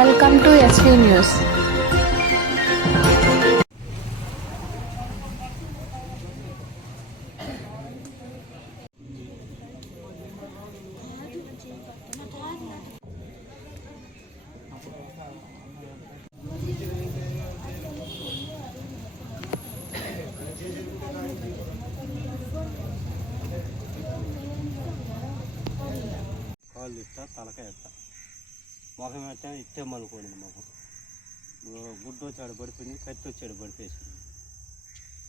Welcome to SV News. కాళ్ళు ఇస్తా తలకాయ ఇస్తా మొహం పెట్టా ఇట్టే మలుకోండి మొహం గుడ్డు వచ్చాడు పడిపోయింది కత్తి వచ్చాడు పడిపేసింది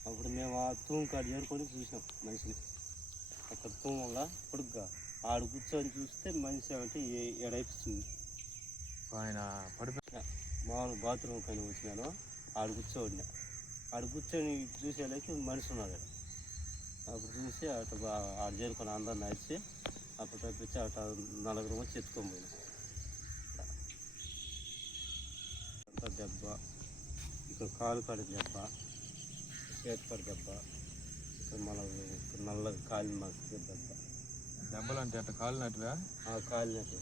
అప్పుడు మేము ఆ తూము కాడు చేరుకొని చూసినాం మనిషిని అక్కడ తూములా పొడుగ్గా ఆడు కూర్చొని చూస్తే మనిషి అంటే ఎడైపిస్తుంది ఆయన మామూలు బాత్రూమ్ కానీ వచ్చినాను ఆడు కూర్చొని చూసేలాకి మనిషి ఉన్నాడు అప్పుడు చూసి అటు ఆడు చేరుకొని అందరిని నడిచి అప్పుడు తప్పించి అటు నలుగురు వచ్చి ఎత్తుకొని పోయినాం అంత దెబ్బ ఇక కాలు కాడి దెబ్బ చేతి కాడి దెబ్బ మన నల్లగా కాలి మాకు దెబ్బ దెబ్బలు అంటే అట్లా కాలినట్టుగా కాలినట్టు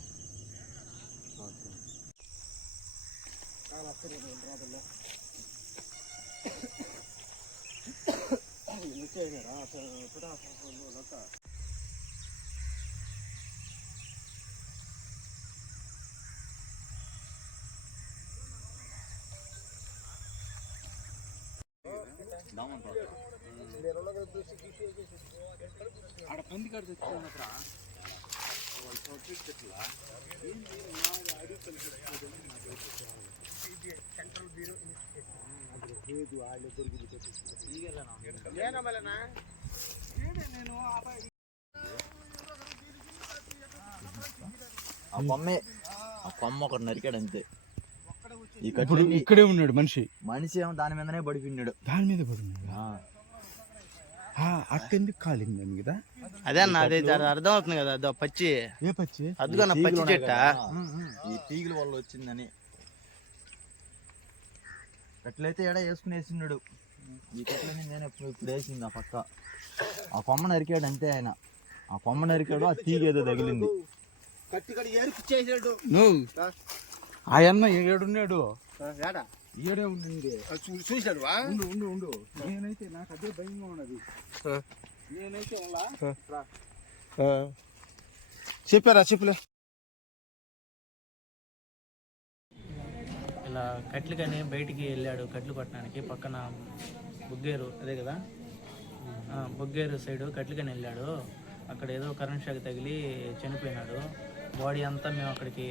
ఆడ పంది కాడ తెచ్చుకున్నప్పుడు ఆ కొమ్మ ఒకటి నరికాడు అంతే. ఇప్పుడు ఇక్కడే ఉన్నాడు మనిషి ఏమో దాని మీదనే పడిపోయినాడు. దాని మీద పడినాడు అట్టెందుకు కాలిందని కదా. అదే అన్న అదే అర్థం అవుతుంది కదా. అదో పచ్చి ఏ పచ్చి అదిగో పచ్చి చెట్ట ఈ తీగల వల్ల వచ్చిందని ఎట్లయితే ఎడ వేసుకుని వేసినాడు. ఈ కట్లని నేను ఇప్పుడు వేసింది ఆ పక్క. ఆ కొమ్మ నరికాడు అంతే. ఆయన ఆ కొమ్మ నరికాడు, ఆ తీగ ఏదో తగిలింది. ఆయన్న ఏడున్నాడు ఏడే ఉండండి చూసాడు ఉండు నేనైతే నాకు అదే భయంగా ఉన్నది. నేనైతే చెప్పారా చెప్పులే ఇలా కట్లు కానీ బయటికి వెళ్ళాడు కట్లు పట్టడానికి. పక్కన బొగ్గేరు అదే కదా, బొగ్గేరు సైడు కట్లు కానీ వెళ్ళాడు. అక్కడ ఏదో కరెంట్ షాక్ తగిలి చనిపోయినాడు. బాడీ అంతా మేము అక్కడికి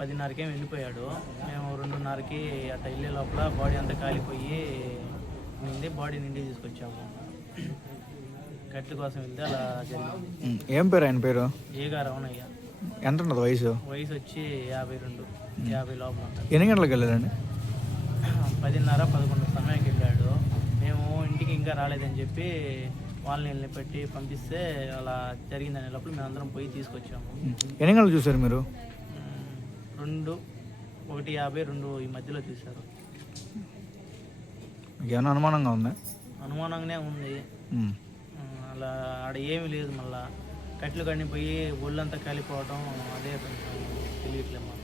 10:30కే వెళ్ళిపోయాడు. మేము 2:30కి అట్లా వెళ్ళే లోపల బాడీ అంతా కాలిపోయి నిండి బాడీ నిండి తీసుకొచ్చాము. కట్ల కోసం వెళ్తే అలా జరిగింది. ఏం పేరు ఆయన పేరు? ఏగా రమణయ్య. ఎంత ఉంటుంది వయసు? వయసు వచ్చి 52-50 లోపల ఉంటుంది. ఎన్ని గంటలకు వెళ్ళాడండి? 10:30-11 సమయానికి వెళ్ళాడు. మేము ఇంటికి ఇంకా రాలేదని చెప్పి వాళ్ళని పెట్టి పంపిస్తే అలా జరిగిందనే లోపల మేము అందరం పోయి తీసుకొచ్చాము. ఎన్ని గంటలు చూసారు మీరు? 1:50-2 ఈ మధ్యలో చూశారు. ఏమైనా అనుమానంగా ఉందా? అనుమానంగానే ఉంది. అలా ఆడ ఏమీ లేదు. మళ్ళా కట్లు కడిగిపోయి ఒళ్ళంతా కాలిపోవడం అదే కొంచెం తెలియట్లేదు.